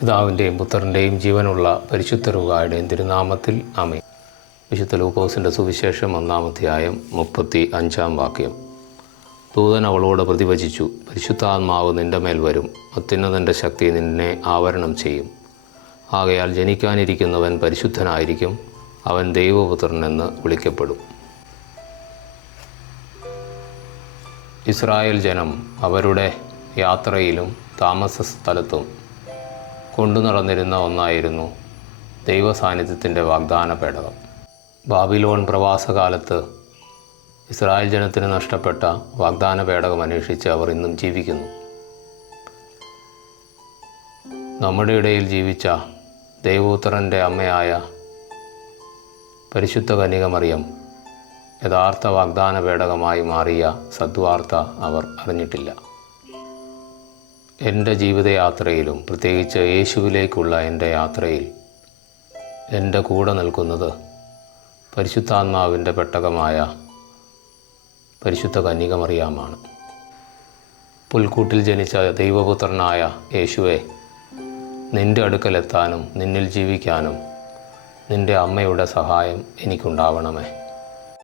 പിതാവിന്റെയും പുത്രന്റെയും ജീവനുള്ള പരിശുദ്ധ റുകായുടെയും തിരുനാമത്തിൽ അമേ വിശുദ്ധ ലൂക്കോസിന്റെ സുവിശേഷം ഒന്നാമധ്യായം മുപ്പത്തി അഞ്ചാം വാക്യം. ദൂതൻ അവളോട് പ്രതിവചിച്ചു പരിശുദ്ധാത്മാവ് നിന്റെ മേൽ വരും അത്യുന്നതന്റെ ശക്തി നിന്നെ ആവരണം ചെയ്യും. ആകയാൽ ജനിക്കാനിരിക്കുന്നവൻ പരിശുദ്ധനായിരിക്കും അവൻ ദൈവപുത്രനെന്ന് വിളിക്കപ്പെടും. ഇസ്രായേൽ ജനം അവരുടെ യാത്രയിലും താമസ സ്ഥലത്തും കൊണ്ടു നടന്നിരുന്ന ഒന്നായിരുന്നു ദൈവസാന്നിധ്യത്തിന്റെ വാഗ്ദാന പേടകം. ബാബിലോൺ പ്രവാസകാലത്ത് ഇസ്രായേൽ ജനത്തിന് നഷ്ടപ്പെട്ട വാഗ്ദാന പേടകം അന്വേഷിച്ച് അവർ ഇന്നും ജീവിക്കുന്നു. നമ്മുടെ ഇടയിൽ ജീവിച്ച ദൈവോത്തരന്റെ അമ്മയായ പരിശുദ്ധ കന്യകമറിയം യഥാർത്ഥ വാഗ്ദാന പേടകമായി മാറിയ സദ്വാർത്ത അവർ അറിഞ്ഞിട്ടില്ല. എന്റെ ജീവിതയാത്രയിലും പ്രത്യേകിച്ച് യേശുവിലേക്കുള്ള എന്റെ യാത്രയിൽ എന്റെ കൂടെ നിൽക്കുന്നത് പരിശുദ്ധാത്മാവിന്റെ പെട്ടകമായ പരിശുദ്ധ കന്യകമറിയാമാണ്. പുൽക്കൂട്ടിൽ ജനിച്ച ദൈവപുത്രനായ യേശുവെ നിന്റെ അടുക്കലെത്താനും നിന്നിൽ ജീവിക്കാനും നിന്റെ അമ്മയുടെ സഹായം എനിക്കുണ്ടാവണമേ.